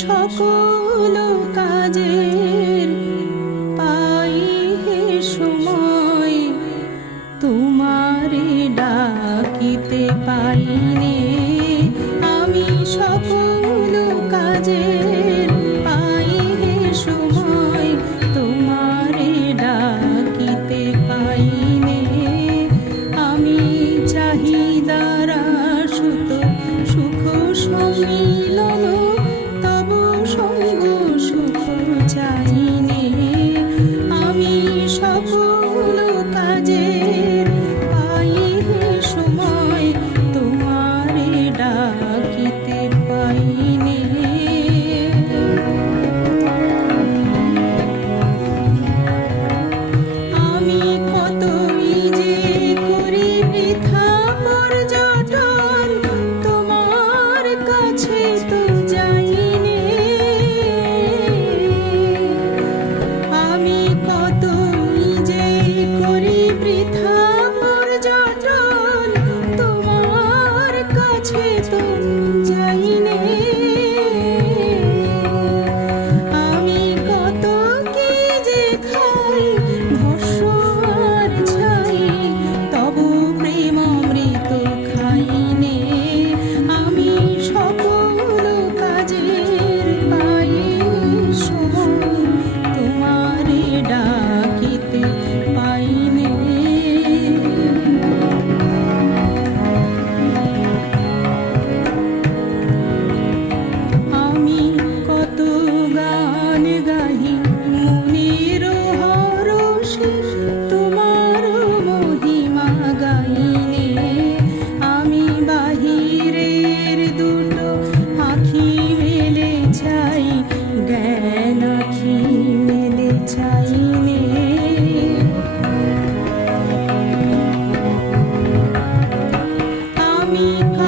সকল কাজের পাই সময়। তোমারে ডাকিতে পাইনি কাছে তুমি যাই না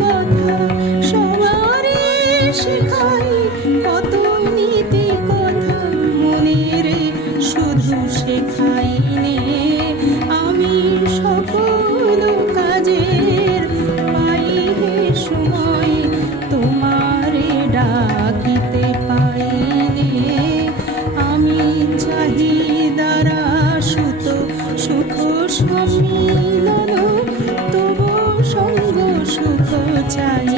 কথা সবারই কত শুধু শেখাই নে। আমি সকল কাজের সময় তোমারে ডাকিতে পাই নে। আমি সুখ চাই।